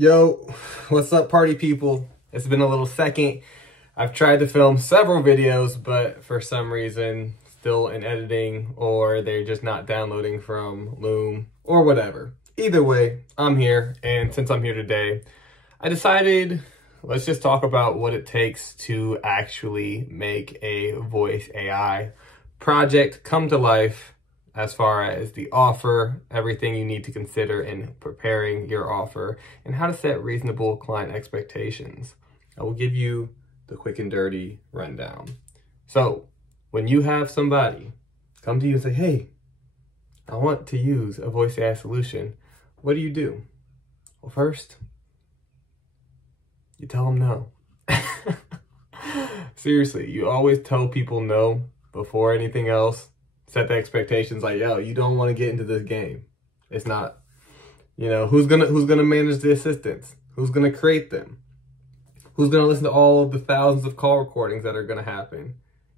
Yo, what's up, party people? It's been a little second. I've tried to film several videos, but for some reason, still in editing, or they're just not downloading from Loom, or whatever. Either way, I'm here, and since I'm here today, I decided let's just talk about what it takes to actually make a voice AI project come to life, as far as the offer, everything you need to consider in preparing your offer, and how to set reasonable client expectations. I will give you the quick and dirty rundown. So, when you have somebody come to you and say, hey, I want to use a voice AI solution, what do? Well, first, you tell them no. Seriously, you always tell people no before anything else. Set the expectations like, yo, you don't want to get into this game. It's not, who's gonna manage the assistants? Who's gonna create them? Who's gonna listen to all of the thousands of call recordings that are gonna happen?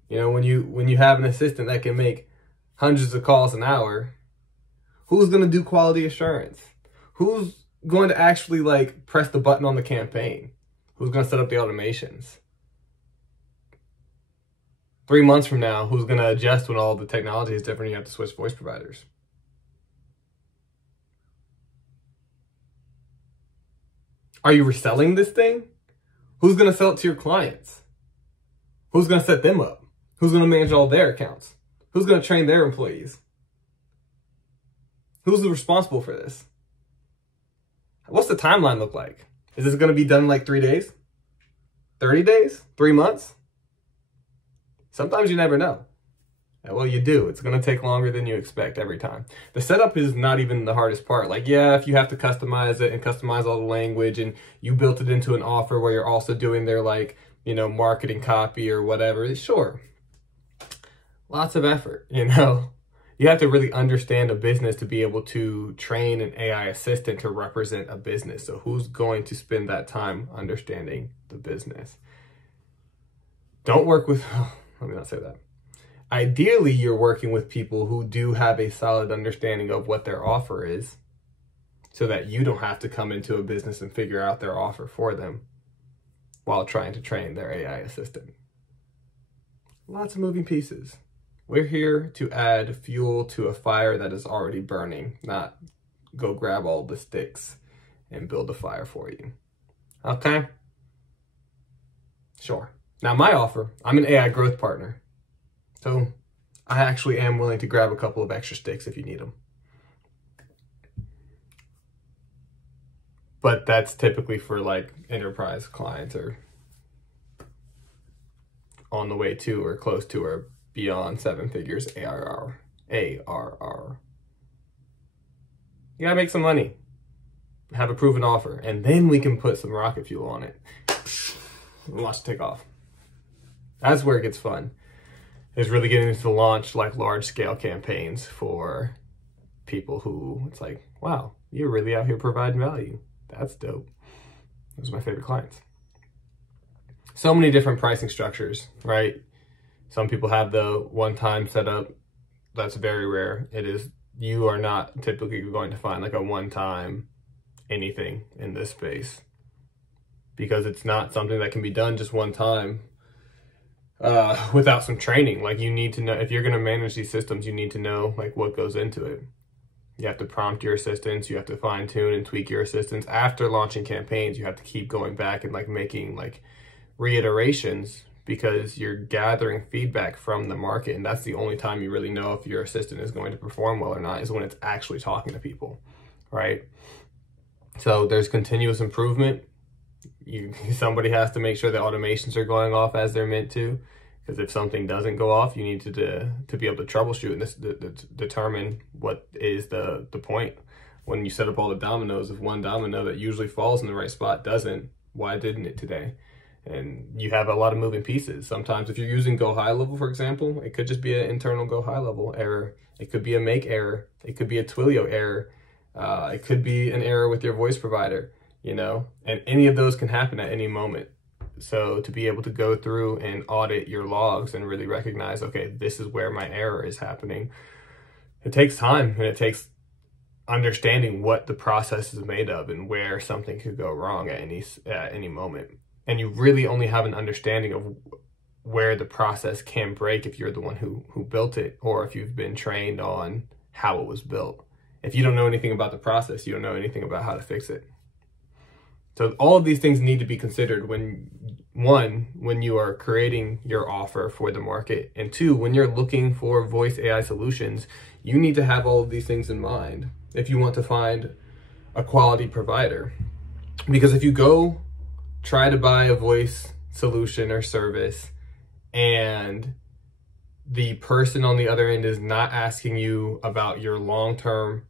When you have an assistant that can make hundreds of calls an hour, who's gonna do quality assurance? Who's going to actually press the button on the campaign? Who's gonna set up the automations? 3 months from now, who's going to adjust when all the technology is different and you have to switch voice providers? Are you reselling this thing? Who's going to sell it to your clients? Who's going to set them up? Who's going to manage all their accounts? Who's going to train their employees? Who's responsible for this? What's the timeline look like? Is this going to be done in 3 days? 30 days? 3 months? Sometimes you never know. Well, you do. It's going to take longer than you expect every time. The setup is not even the hardest part. If you have to customize it and customize all the language and you built it into an offer where you're also doing their marketing copy or whatever, sure. Lots of effort, You have to really understand a business to be able to train an AI assistant to represent a business. So who's going to spend that time understanding the business? Don't work with... Let me not say that. Ideally, you're working with people who do have a solid understanding of what their offer is so that you don't have to come into a business and figure out their offer for them while trying to train their AI assistant. Lots of moving pieces. We're here to add fuel to a fire that is already burning, not go grab all the sticks and build a fire for you. Okay? Sure. Now, my offer, I'm an AI growth partner, so I actually am willing to grab a couple of extra sticks if you need them. But that's typically for enterprise clients or on the way to or close to or beyond 7 figures ARR. ARR. You gotta make some money, have a proven offer, and then we can put some rocket fuel on it and watch it take off. That's where it gets fun, is really getting into the launch large scale campaigns for people who it's wow, you're really out here providing value. That's dope. Those are my favorite clients. So many different pricing structures, right? Some people have the one-time setup. That's very rare. You are not typically going to find a one-time anything in this space because it's not something that can be done just one time. Without some training. You need to know, if you're going to manage these systems, you need to know what goes into it. You have to prompt your assistants, you have to fine tune and tweak your assistants. After launching campaigns, you have to keep going back and making reiterations because you're gathering feedback from the market. And that's the only time you really know if your assistant is going to perform well or not, is when it's actually talking to people, right? So there's continuous improvement. Somebody has to make sure the automations are going off as they're meant to, because if something doesn't go off, you need to be able to troubleshoot and determine what is the point. When you set up all the dominoes, if one domino that usually falls in the right spot doesn't, why didn't it today? And you have a lot of moving pieces. Sometimes if you're using Go High Level, for example, it could just be an internal Go High Level error. It could be a make error. It could be a Twilio error. It could be an error with your voice provider. And any of those can happen at any moment. So to be able to go through and audit your logs and really recognize, okay, this is where my error is happening. It takes time and it takes understanding what the process is made of and where something could go wrong at any moment. And you really only have an understanding of where the process can break if you're the one who built it, or if you've been trained on how it was built. If you don't know anything about the process, you don't know anything about how to fix it. So all of these things need to be considered when you are creating your offer for the market, and two, when you're looking for voice AI solutions, you need to have all of these things in mind if you want to find a quality provider. Because if you go try to buy a voice solution or service and the person on the other end is not asking you about your long-term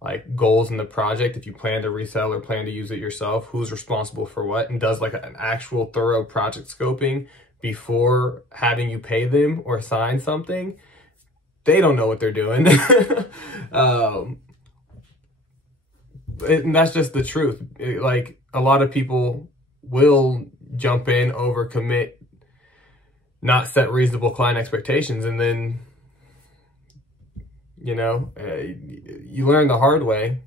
like goals in the project, if you plan to resell or plan to use it yourself, who's responsible for what, and does like an actual thorough project scoping before having you pay them or sign something, they don't know what they're doing. And that's just the truth. Like, a lot of people will jump in, overcommit, not set reasonable client expectations, and then, you know, you learn the hard way.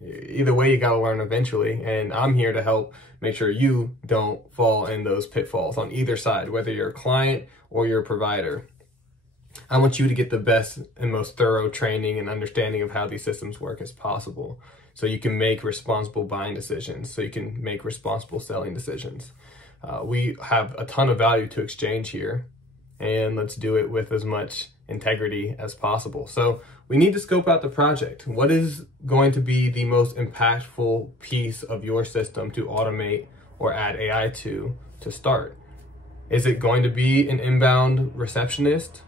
Either way, you got to learn eventually. And I'm here to help make sure you don't fall in those pitfalls on either side, whether you're a client or you're a provider. I want you to get the best and most thorough training and understanding of how these systems work as possible, so you can make responsible buying decisions, so you can make responsible selling decisions. We have a ton of value to exchange here, and let's do it with as much integrity as possible. So we need to scope out the project. What is going to be the most impactful piece of your system to automate or add AI to start? Is it going to be an inbound receptionist?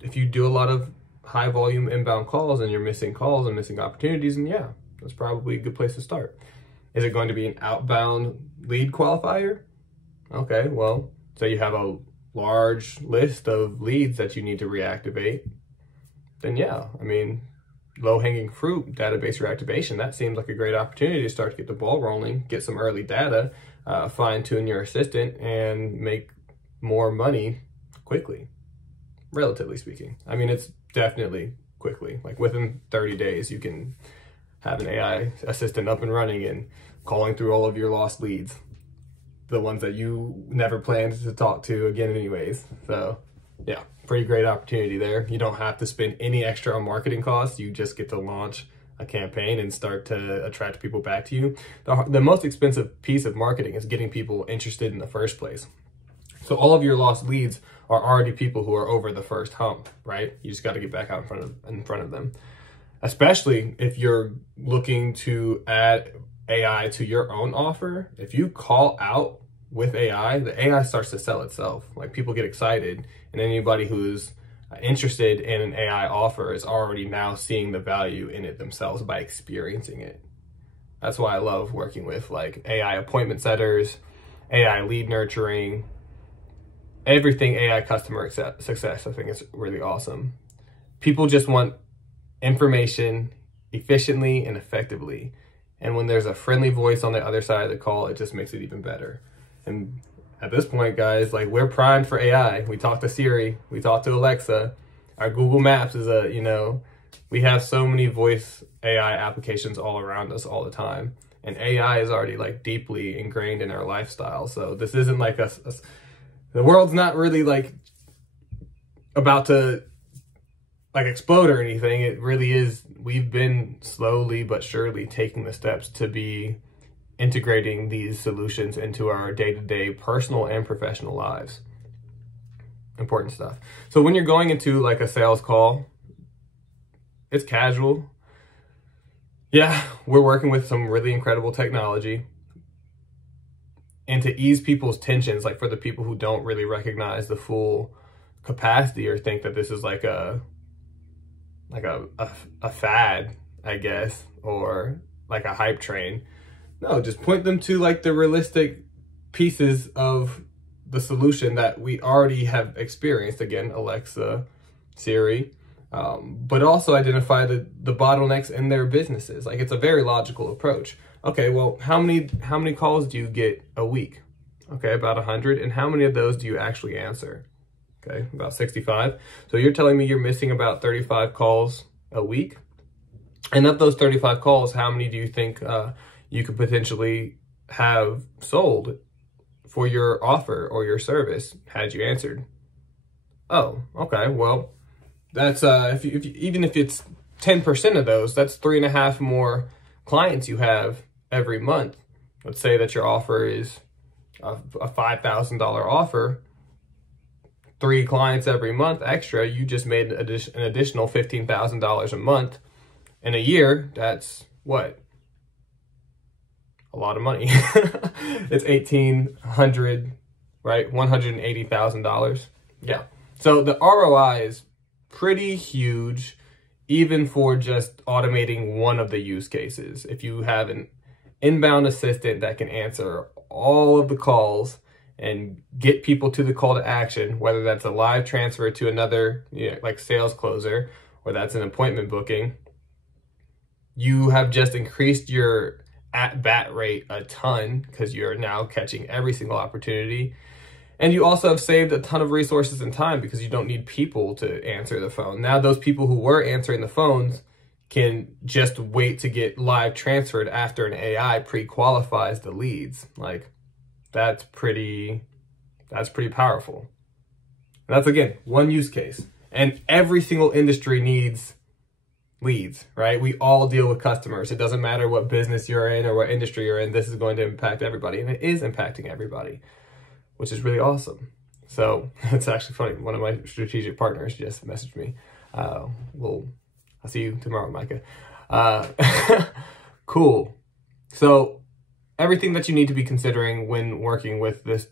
If you do a lot of high volume inbound calls and you're missing calls and missing opportunities, and yeah, that's probably a good place to start. Is it going to be an outbound lead qualifier? Okay, well, so you have a large list of leads that you need to reactivate, then yeah, I mean, low-hanging fruit, database reactivation, that seems like a great opportunity to start to get the ball rolling, get some early data, fine-tune your assistant, and make more money quickly, relatively speaking. I mean, it's definitely quickly. Like, within 30 days, you can have an AI assistant up and running and calling through all of your lost leads, the ones that you never planned to talk to again anyways. So yeah, pretty great opportunity there. You don't have to spend any extra on marketing costs. You just get to launch a campaign and start to attract people back to you. The most expensive piece of marketing is getting people interested in the first place. So all of your lost leads are already people who are over the first hump, right? You just got to get back out in front of them. Especially if you're looking to add AI to your own offer. If you call out with AI, the AI starts to sell itself. Like, people get excited, and anybody who's interested in an AI offer is already now seeing the value in it themselves by experiencing it. That's why I love working with like AI appointment setters, AI lead nurturing, everything AI customer success. I think it's really awesome. People just want information efficiently and effectively. And when there's a friendly voice on the other side of the call, it just makes it even better. And at this point, guys, like, we're primed for AI. We talk to Siri, we talk to Alexa. Our Google Maps is we have so many voice AI applications all around us all the time. And AI is already like deeply ingrained in our lifestyle. So this isn't like the world's not really like about to like explode or anything. It really is. We've been slowly but surely taking the steps to be integrating these solutions into our day-to-day personal and professional lives. Important stuff. So when you're going into like a sales call, it's casual. Yeah, we're working with some really incredible technology. And to ease people's tensions, like for the people who don't really recognize the full capacity or think that this is like a fad, I guess, or like a hype train. No, just point them to like the realistic pieces of the solution that we already have experienced. Again, Alexa, Siri, but also identify the bottlenecks in their businesses. Like, it's a very logical approach. Okay, well, how many calls do you get a week? Okay, about 100. And how many of those do you actually answer? Okay, about 65. So you're telling me you're missing about 35 calls a week? And of those 35 calls, how many do you think you could potentially have sold for your offer or your service had you answered? Oh, okay. Well, that's even if it's 10% of those, that's 3.5 more clients you have every month. Let's say that your offer is a $5,000 offer, 3 clients every month extra. You just made an additional $15,000 a month. In a year, that's what? A lot of money. It's 1,800, right? $180,000. Yeah. So the ROI is pretty huge, even for just automating one of the use cases. If you have an inbound assistant that can answer all of the calls and get people to the call to action, whether that's a live transfer to another, like sales closer, or that's an appointment booking, you have just increased your at-bat rate a ton because you're now catching every single opportunity. And you also have saved a ton of resources and time because you don't need people to answer the phone. Now those people who were answering the phones can just wait to get live transferred after an AI pre-qualifies the leads. Like, that's pretty powerful. And that's, again, one use case. And every single industry needs leads, right? We all deal with customers. It doesn't matter what business you're in or what industry you're in. This is going to impact everybody, and it is impacting everybody, which is really awesome. So it's actually funny. One of my strategic partners just messaged me. I'll see you tomorrow, Micah. Cool. So everything that you need to be considering when working with this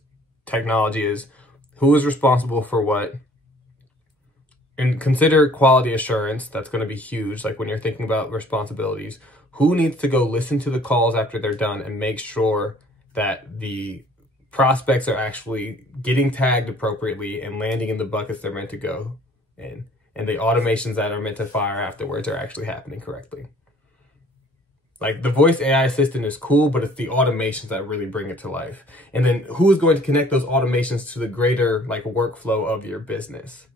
technology is who is responsible for what. And consider quality assurance. That's going to be huge. Like when you're thinking about responsibilities, who needs to go listen to the calls after they're done and make sure that the prospects are actually getting tagged appropriately and landing in the buckets they're meant to go in, and the automations that are meant to fire afterwards are actually happening correctly. Like the voice AI assistant is cool, but it's the automations that really bring it to life. And then who is going to connect those automations to the greater like workflow of your business?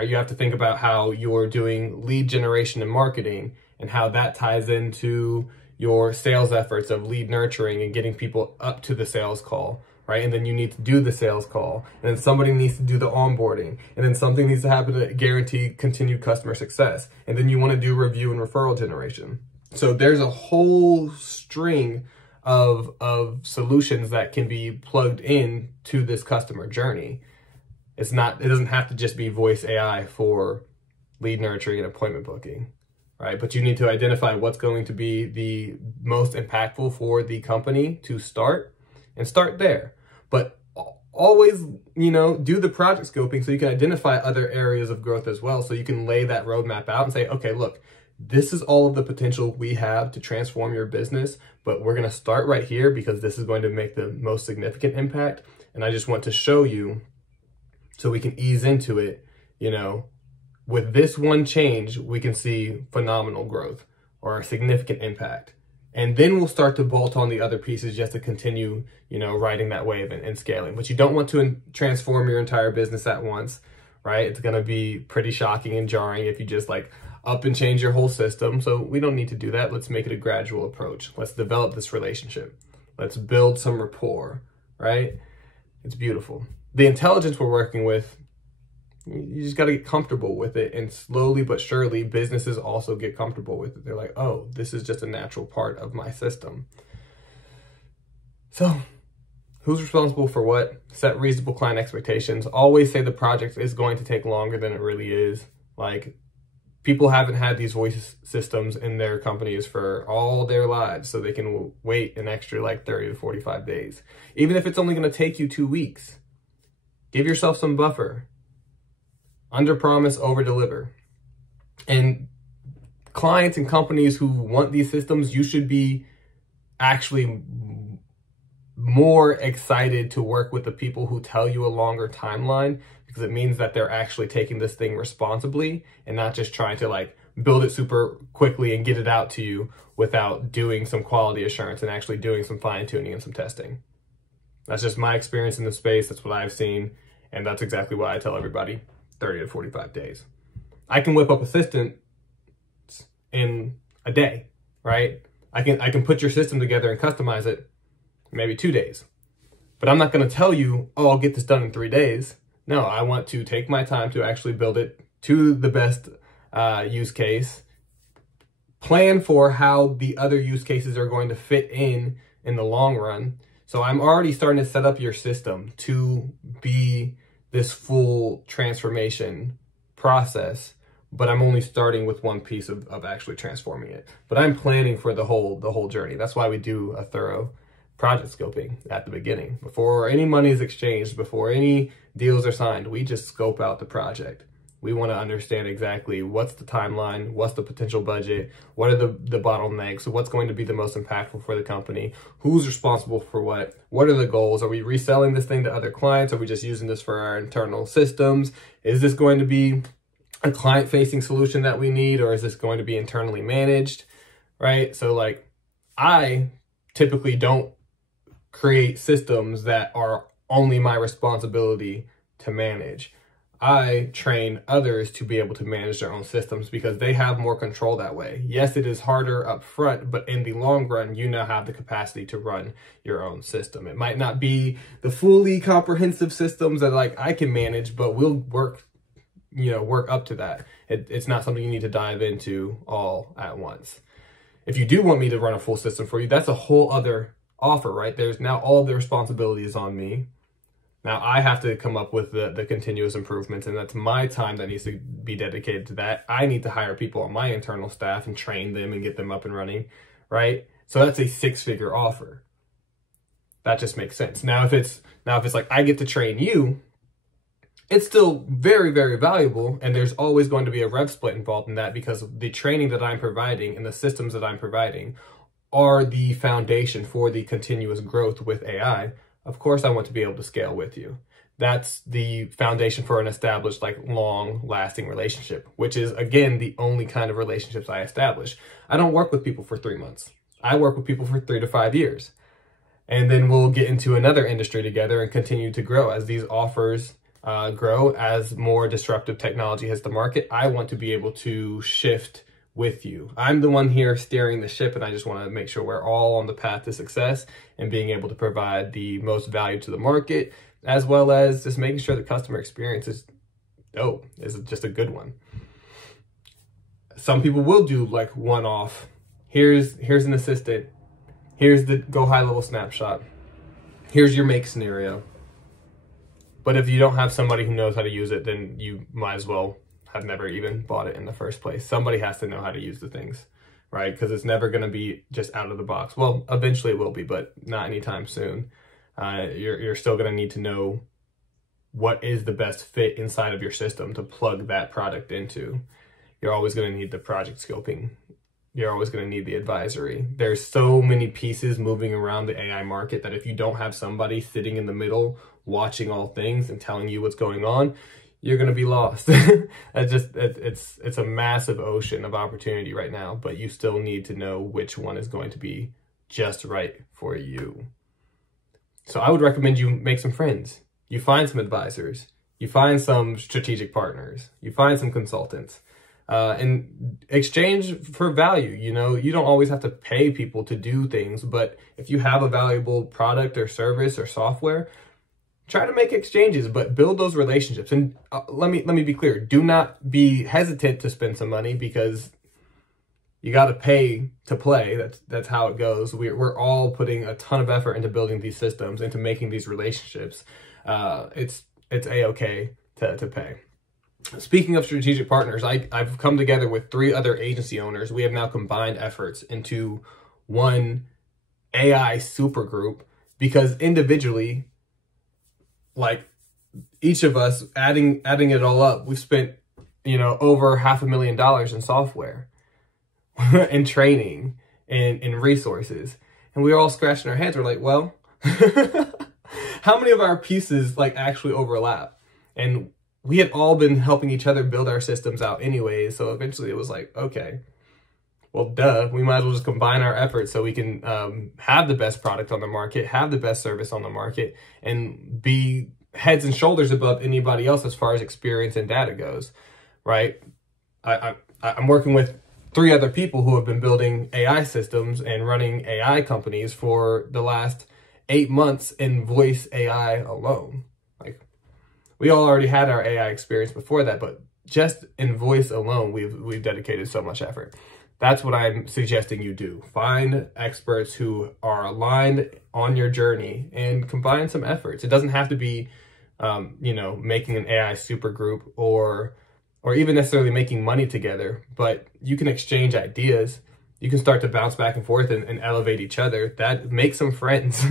You have to think about how you're doing lead generation and marketing and how that ties into your sales efforts of lead nurturing and getting people up to the sales call, right? And then you need to do the sales call, and then somebody needs to do the onboarding, and then something needs to happen to guarantee continued customer success. And then you want to do review and referral generation. So there's a whole string of solutions that can be plugged in to this customer journey. It doesn't have to just be voice AI for lead nurturing and appointment booking, right? But you need to identify what's going to be the most impactful for the company to start, and start there. But always, do the project scoping so you can identify other areas of growth as well. So you can lay that roadmap out and say, okay, look, this is all of the potential we have to transform your business, but we're going to start right here because this is going to make the most significant impact. And I just want to show you so we can ease into it, with this one change, we can see phenomenal growth or a significant impact. And then we'll start to bolt on the other pieces just to continue, riding that wave and scaling. But you don't want to transform your entire business at once, right? It's going to be pretty shocking and jarring if you just like up and change your whole system. So we don't need to do that. Let's make it a gradual approach. Let's develop this relationship. Let's build some rapport, right? It's beautiful. The intelligence we're working with, you just got to get comfortable with it. And slowly but surely, businesses also get comfortable with it. They're like, oh, this is just a natural part of my system. So who's responsible for what? Set reasonable client expectations. Always say the project is going to take longer than it really is. Like, people haven't had these voice systems in their companies for all their lives, so they can wait an extra like 30 to 45 days. Even if it's only going to take you 2 weeks. Give yourself some buffer. Under promise, over deliver. And clients and companies who want these systems, you should be actually more excited to work with the people who tell you a longer timeline, because it means that they're actually taking this thing responsibly and not just trying to like build it super quickly and get it out to you without doing some quality assurance and actually doing some fine tuning and some testing. That's just my experience in the space. That's what I've seen. And that's exactly why I tell everybody 30 to 45 days. I can whip up assistants in a day, right? I can put your system together and customize it maybe 2 days. But I'm not going to tell you, oh, I'll get this done in 3 days. No, I want to take my time to actually build it to the best use case, plan for how the other use cases are going to fit in the long run. So I'm already starting to set up your system to be this full transformation process, but I'm only starting with one piece of actually transforming it. But I'm planning for the whole journey. That's why we do a thorough project scoping at the beginning. Before any money is exchanged, before any deals are signed, we just scope out the project. We want to understand exactly what's the timeline, what's the potential budget, what are the bottlenecks, what's going to be the most impactful for the company, who's responsible for what are the goals, are we reselling this thing to other clients, are we just using this for our internal systems, is this going to be a client-facing solution that we need, or is this going to be internally managed, right? So like, I typically don't create systems that are only my responsibility to manage. I train others to be able to manage their own systems because they have more control that way. Yes, it is harder up front, but in the long run, you now have the capacity to run your own system. It might not be the fully comprehensive systems that like I can manage, but we'll work up to that. It's not something you need to dive into all at once. If you do want me to run a full system for you, that's a whole other offer, right? There's now all the responsibilities on me. Now I have to come up with the continuous improvements, and that's my time that needs to be dedicated to that. I need to hire people on my internal staff and train them and get them up and running, right? So that's a 6-figure offer. That just makes sense. Now if it's like I get to train you, it's still very, very valuable, and there's always going to be a rev split involved in that because the training that I'm providing and the systems that I'm providing are the foundation for the continuous growth with AI. Of course, I want to be able to scale with you. That's the foundation for an established, like, long-lasting relationship, which is, again, the only kind of relationships I establish. I don't work with people for 3 months. I work with people for 3 to 5 years. And then we'll get into another industry together and continue to grow as these offers grow, as more disruptive technology hits the market. I want to be able to shift with you. I'm the one here steering the ship, and I just want to make sure we're all on the path to success and being able to provide the most value to the market, as well as just making sure the customer experience is dope, is just a good one. Some people will do like one-off. Here's an assistant. Here's the go high level snapshot. Here's your make scenario. But if you don't have somebody who knows how to use it, then you might as well have never even bought it in the first place. Somebody has to know how to use the things, right? Because it's never going to be just out of the box. Well, eventually it will be, but not anytime soon. You're still going to need to know what is the best fit inside of your system to plug that product into. You're always going to need the project scoping. You're always going to need the advisory. There's so many pieces moving around the AI market that if you don't have somebody sitting in the middle watching all things and telling you what's going on, you're going to be lost. It's a massive ocean of opportunity right now, but you still need to know which one is going to be just right for you. So I would recommend you make some friends. You find some advisors. You find some strategic partners. You find some consultants. And exchange for value. You know, you don't always have to pay people to do things, but if you have a valuable product or service or software, try to make exchanges, but build those relationships. And let me be clear. Do not be hesitant to spend some money because you got to pay to play. That's how it goes. We're all putting a ton of effort into building these systems, into making these relationships. It's a-okay to pay. Speaking of strategic partners, I've come together with 3 other agency owners. We have now combined efforts into one AI supergroup because individually, like each of us adding it all up, we've spent, over $500,000 in software and training and in resources. And we're all scratching our heads. We're like, well, how many of our pieces like actually overlap? And we had all been helping each other build our systems out anyways. So eventually it was like, okay, well, duh, we might as well just combine our efforts so we can have the best product on the market, have the best service on the market, and be heads and shoulders above anybody else as far as experience and data goes, right? I'm working with 3 other people who have been building AI systems and running AI companies for the last 8 months in voice AI alone. Like, we all already had our AI experience before that, but just in voice alone, we've dedicated so much effort. That's what I'm suggesting you do. Find experts who are aligned on your journey and combine some efforts. It doesn't have to be, you know, making an AI super group or even necessarily making money together, but you can exchange ideas. You can start to bounce back and forth and elevate each other. That makes some friends.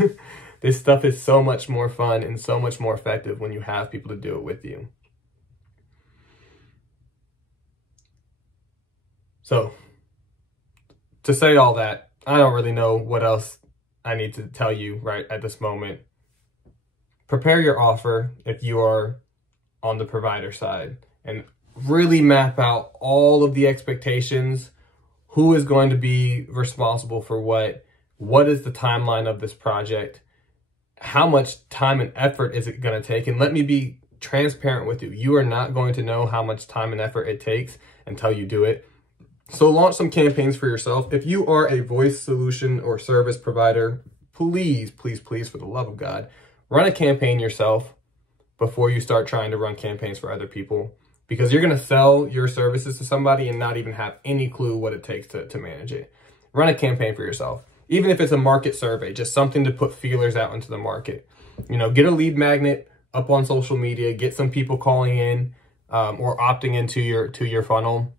This stuff is so much more fun and so much more effective when you have people to do it with you. So, to say all that, I don't really know what else I need to tell you right at this moment. Prepare your offer if you are on the provider side and really map out all of the expectations. Who is going to be responsible for what is the timeline of this project, how much time and effort is it going to take? And let me be transparent with you. You are not going to know how much time and effort it takes until you do it. So launch some campaigns for yourself. If you are a voice solution or service provider, please, please, please, for the love of God, run a campaign yourself before you start trying to run campaigns for other people, because you're going to sell your services to somebody and not even have any clue what it takes to manage it. Run a campaign for yourself. Even if it's a market survey, just something to put feelers out into the market. You know, get a lead magnet up on social media, get some people calling in or opting into your funnel.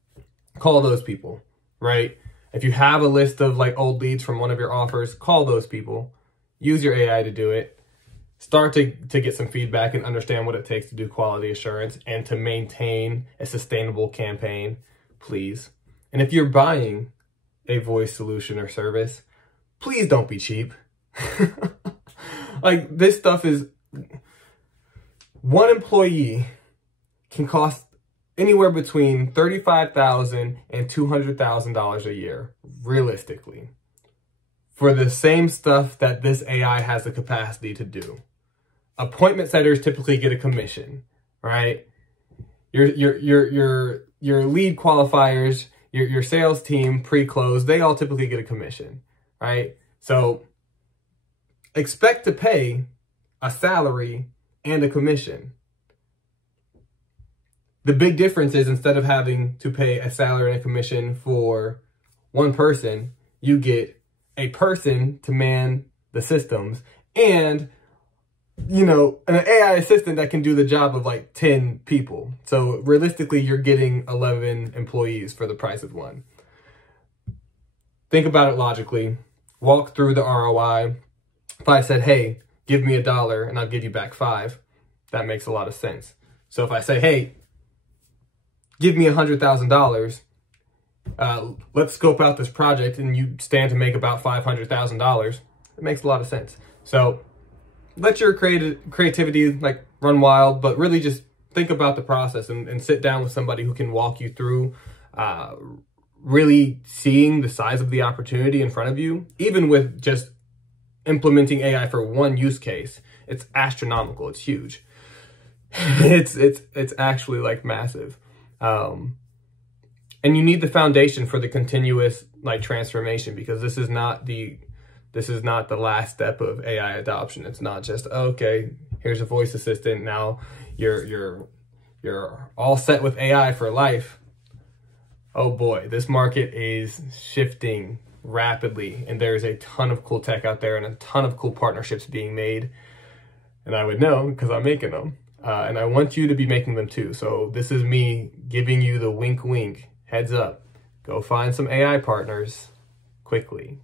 Call those people, right? If you have a list of like old leads from one of your offers, call those people. Use your AI to do it. Start to get some feedback and understand what it takes to do quality assurance and to maintain a sustainable campaign, please. And if you're buying a voice solution or service, please don't be cheap. Like, this stuff is, one employee can cost anywhere between $35,000 and $200,000 a year, realistically, for the same stuff that this AI has the capacity to do. Appointment setters typically get a commission, right? Your lead qualifiers, your sales team pre-close, they all typically get a commission, right? So expect to pay a salary and a commission. The big difference is, instead of having to pay a salary and a commission for one person, you get a person to man the systems and, you know, an AI assistant that can do the job of like 10 people. So realistically, you're getting 11 employees for the price of one. Think about it logically. Walk through the ROI. If I said, hey, give me $1 and I'll give you back 5, that makes a lot of sense. So if I say, hey, give me $100,000, let's scope out this project and you stand to make about $500,000, it makes a lot of sense. So let your creativity like run wild, but really just think about the process and sit down with somebody who can walk you through really seeing the size of the opportunity in front of you. Even with just implementing AI for one use case, it's astronomical. It's huge. It's actually like massive. And you need the foundation for the continuous like transformation, because this is not the last step of AI adoption. It's not just, okay, here's a voice assistant, now you're all set with AI for life. Oh boy, this market is shifting rapidly, and there's a ton of cool tech out there and a ton of cool partnerships being made. And I would know because I'm making them. And I want you to be making them too. So this is me giving you the wink, wink, heads up. Go find some AI partners quickly,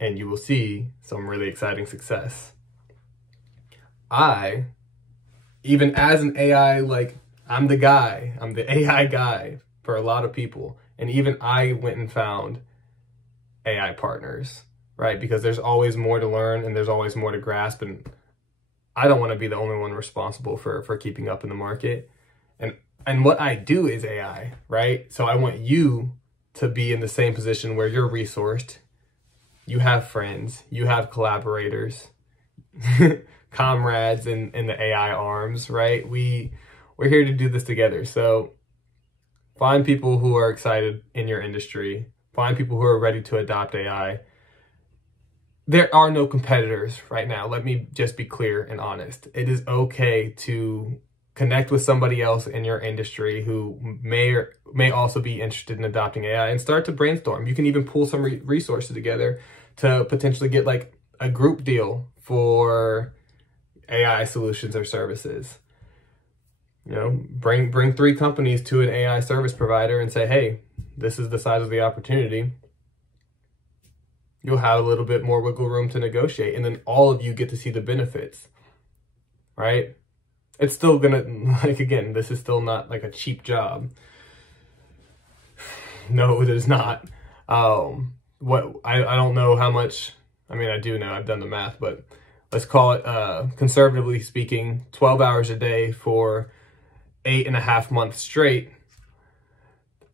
and you will see some really exciting success. Even as an AI, like, I'm the AI guy for a lot of people. And even I went and found AI partners, right? Because there's always more to learn and there's always more to grasp. And I don't want to be the only one responsible for keeping up in the market. And what I do is AI, right? So I want you to be in the same position where you're resourced. You have friends, you have collaborators, comrades in the AI arms, right? We're here to do this together. So Find people who are excited in your industry. Find people who are ready to adopt AI. There are no competitors right now. Let me just be clear and honest. It is okay to connect with somebody else in your industry who may also be interested in adopting AI and start to brainstorm. You can even pull some resources together to potentially get like a group deal for AI solutions or services. You know, bring 3 companies to an AI service provider and say, hey, this is the size of the opportunity. You'll have a little bit more wiggle room to negotiate, and then all of you get to see the benefits, right? It's still gonna, like, again, this is still not like a cheap job. No, it is not. I don't know how much, I mean, I do know, I've done the math, but let's call it, conservatively speaking, 12 hours a day for 8.5 months straight.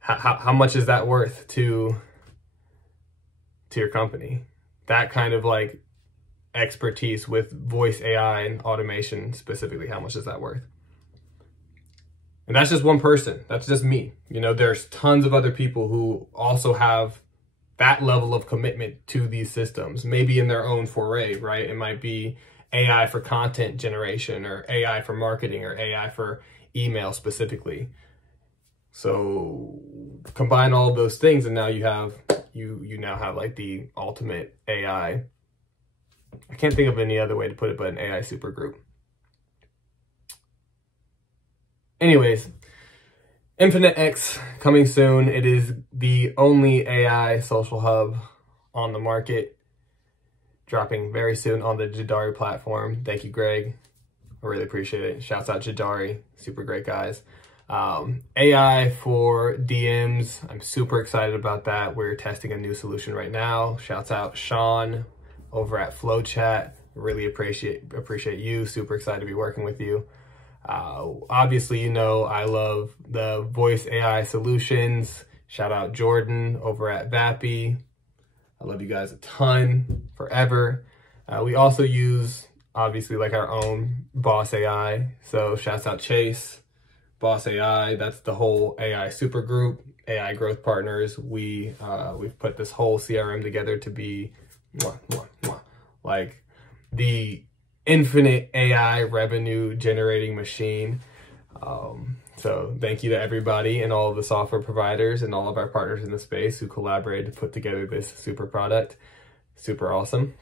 How much is that worth to your company? That kind of like expertise with voice AI and automation specifically, how much is that worth? And that's just one person. That's just me. You know, there's tons of other people who also have that level of commitment to these systems, maybe in their own foray, right? It might be AI for content generation, or AI for marketing, or AI for email specifically. So combine all of those things, and now you have you now have like the ultimate AI. I can't think of any other way to put it but an AI super group. Anyways, Infinite X coming soon. It is the only AI social hub on the market, dropping very soon on the Jadari platform. Thank you, Greg. I really appreciate it. Shouts out Jadari, super great guys. AI for DMs, I'm super excited about that. We're testing a new solution right now. Shouts out Sean over at FlowChat. Really appreciate you. Super excited to be working with you. Obviously, you know, I love the voice AI solutions. Shout out Jordan over at Vappy. I love you guys a ton, forever. We also use, obviously, like our own Boss AI. So shouts out Chase, Boss AI. That's the whole AI super group, AI growth partners. We've put this whole CRM together to be like the infinite AI revenue generating machine. So thank you to everybody and all of the software providers and all of our partners in the space who collaborated to put together this super product. Super awesome.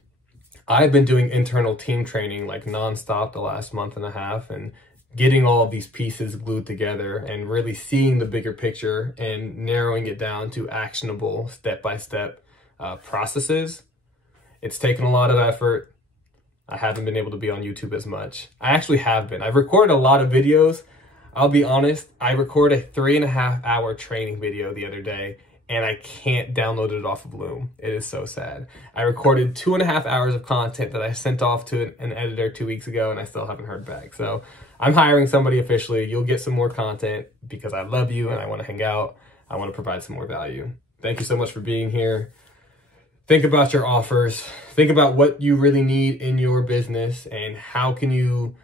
I've been doing internal team training like nonstop the last month and a half, and getting all of these pieces glued together and really seeing the bigger picture and narrowing it down to actionable step-by-step processes. It's taken a lot of effort. I haven't been able to be on YouTube as much. I actually have been. I've recorded a lot of videos. I'll be honest, I recorded a 3.5 hour training video the other day, and I can't download it off of Loom. It is so sad. I recorded 2.5 hours of content that I sent off to an editor 2 weeks ago, and I still haven't heard back. So I'm hiring somebody officially. You'll get some more content because I love you and I want to hang out. I want to provide some more value. Thank you so much for being here. Think about your offers. Think about what you really need in your business, and how can you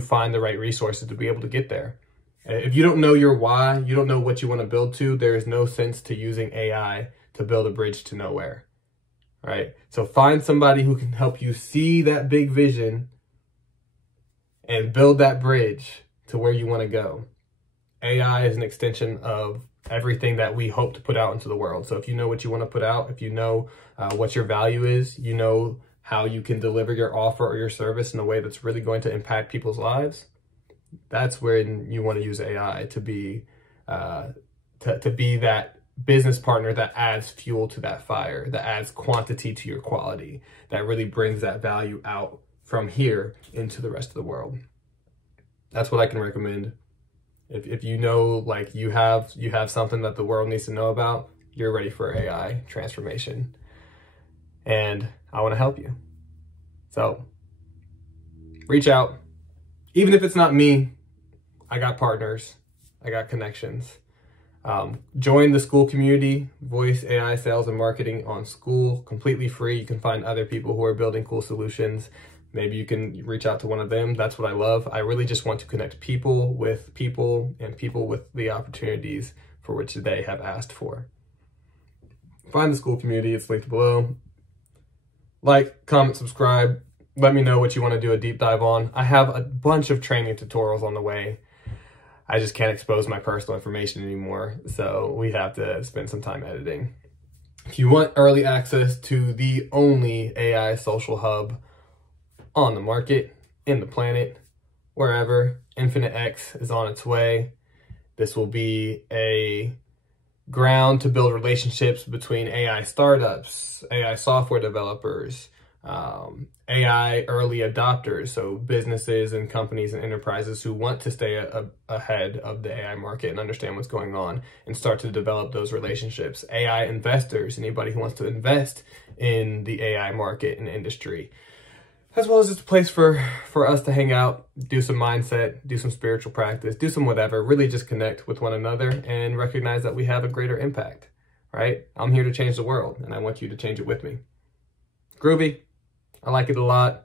find the right resources to be able to get there. If you don't know your why, you don't know what you want to build to, there is no sense to using AI to build a bridge to nowhere, right? So find somebody who can help you see that big vision and build that bridge to where you want to go. AI is an extension of everything that we hope to put out into the world. So if you know what you want to put out, if you know what your value is, you know how you can deliver your offer or your service in a way that's really going to impact people's lives, that's when you want to use AI to be that business partner that adds fuel to that fire, that adds quantity to your quality, that really brings that value out from here into the rest of the world. That's what I can recommend. If you know, like you have something that the world needs to know about, you're ready for AI transformation. And I want to help you. So reach out. Even if it's not me, I got partners, I got connections. Join the School community, Voice AI Sales and Marketing on School, completely free. You can find other people who are building cool solutions. maybe you can reach out to one of them. That's what I love. I really just want to connect people with people and people with the opportunities for which they have asked for. Find the school community. It's linked below. Like, comment, subscribe. Let me know what you want to do a deep dive on. I have a bunch of training tutorials on the way. I just can't expose my personal information anymore, so we have to spend some time editing. If you want early access to the only AI social hub on the market, in the planet, wherever, Infinite X is on its way. This will be a ground to build relationships between AI startups, AI software developers, AI early adopters, so businesses and companies and enterprises who want to stay ahead of the AI market and understand what's going on and start to develop those relationships. AI investors, anybody who wants to invest in the AI market and industry, as well as just a place for us to hang out, do some mindset, do some spiritual practice, do some whatever, really just connect with one another and recognize that we have a greater impact, right? I'm here to change the world and I want you to change it with me. Groovy. I like it a lot.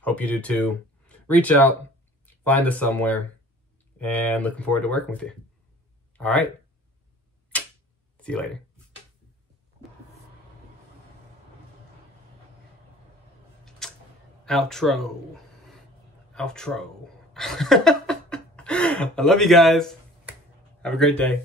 Hope you do too. Reach out, find us somewhere, and looking forward to working with you. All right. See you later. Outro. I love you guys. Have a great day.